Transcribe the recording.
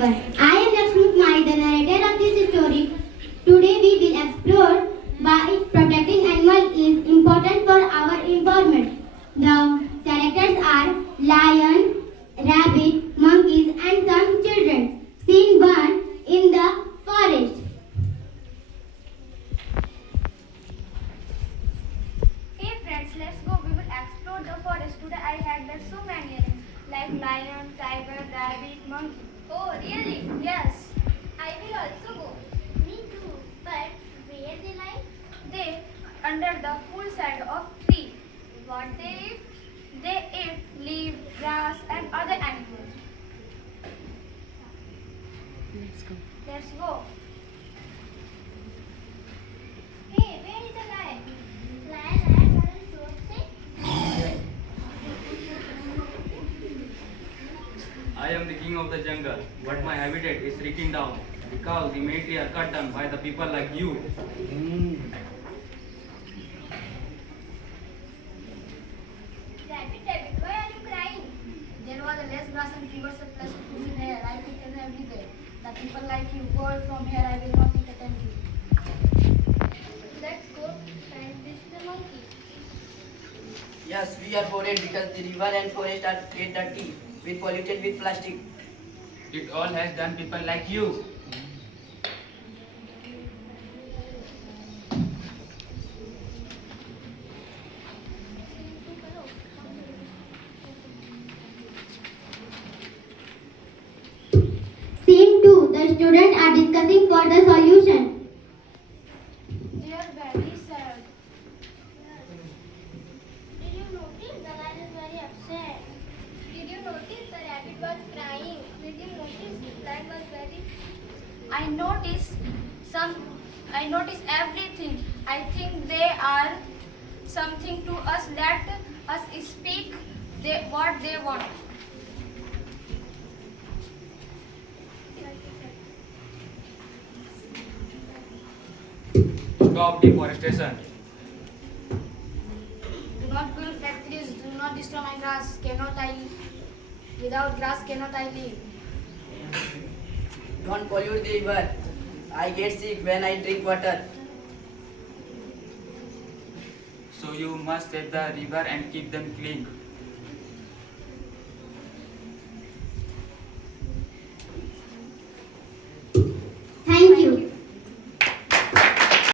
everyone. I am Lakshmi, the narrator of this story. Today we will explore why protecting animals is important for our environment. The characters are lion, rabbit, monkeys and some children. Scene 1 in the forest. Hey friends, let's go. We will explore the forest. Today I had met so many animals like lion, tiger, rabbit, monkey. Oh, really? Yes, I will also go. Me too. But where they lie? they under the cool shade of tree. What they eat? They eat leaf, grass and other animals. Let's go. Hey, where is the lion? Lion, what is so upset? I am the king of the jungle, but my habitat is shrinking down because the many trees are cut down by the people like you. Rabbit, why are you crying? There was a less grass and fewer surplus food in here. I picked them everywhere. The people like you go from here. I will not eat attend you. Let's go and fish the monkey. Yes, we are worried because the river and forest are get dirty with polluted with plastic. It all has done people like you. Scene 2. The students are discussing for the solution. They are very sad. Did you notice the lion is very upset? Did you notice the rabbit was crying? Did you notice the lion was very... I notice some. I notice everything. I think they are something to us. Let us speak what they want. Stop deforestation. Do not build factories. Do not destroy my grass. Cannot I? Without grass, cannot I live? Don't pollute the river. I get sick when I drink water. So you must save the river and keep them clean.